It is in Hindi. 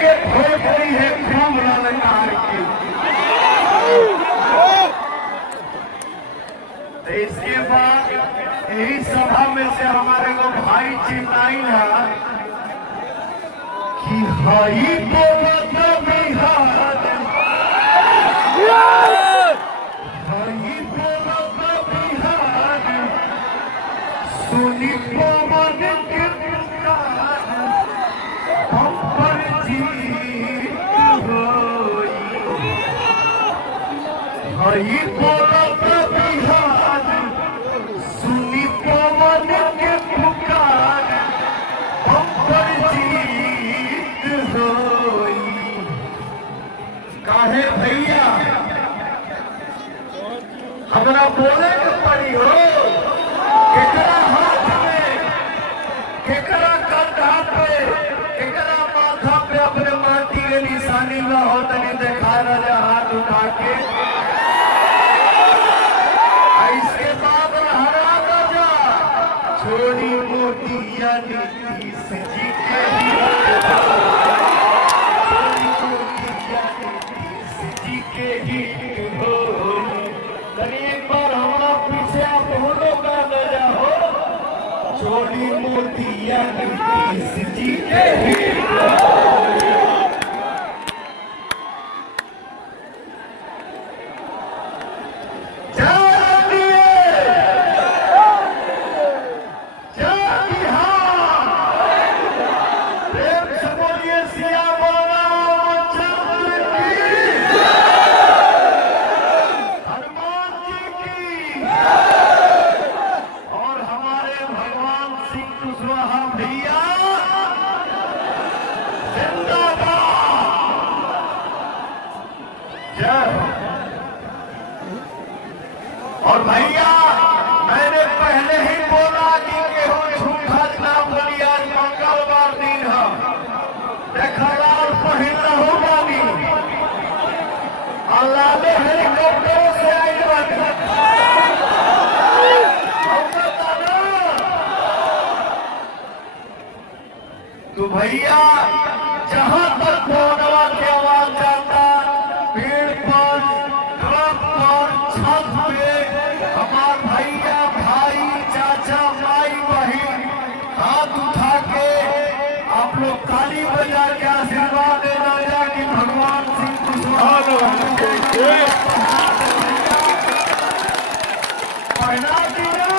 के भोज पड़ी है खूब ललकार की। तो इसके बाद यही सभा में से हमारे को भाई चिल्लाई है कि हई बोलत बिहार, हई बोलत बिहार, सुनी पवन के पुकार, हम पर जीत होई। हई बोलत बिहार, सुनी पवन के पुकार, हम पर जीत होई। काहे भैया हमरा बोले के पड़ी हो, केकरा हाथ में, केकरा कंधा पे, केकरा माथा पे अपने माटी के निशानी न हो तनी देखा राजा हाथ उठा के। इसके बाद हरा राजा छोड़ी मोटिया नीतीश जी के ही हो। एक बार हमारा पीछे आप दोनों का नजर हो, छोड़ी मोटिया नीतीश जी के ही हो। और भैया मैंने पहले ही बोला कि केहू झूठा ना बोली, आज मंगलवार दिन है, देखा लाल पहिन रहो बानी, लाले हेलीकॉप्टर से आई बानी। तो भैया जहां तक फोनवा की आवाज जाता, पेड़ पर, ट्रक पर, छत पे, हमार भैया, भाई, चाचा, माई, बहन हाथ उठा के आप लोग ताली बजा के आशीर्वाद देना जा कि भगवान सिंह कुशवाहा पहना दिया।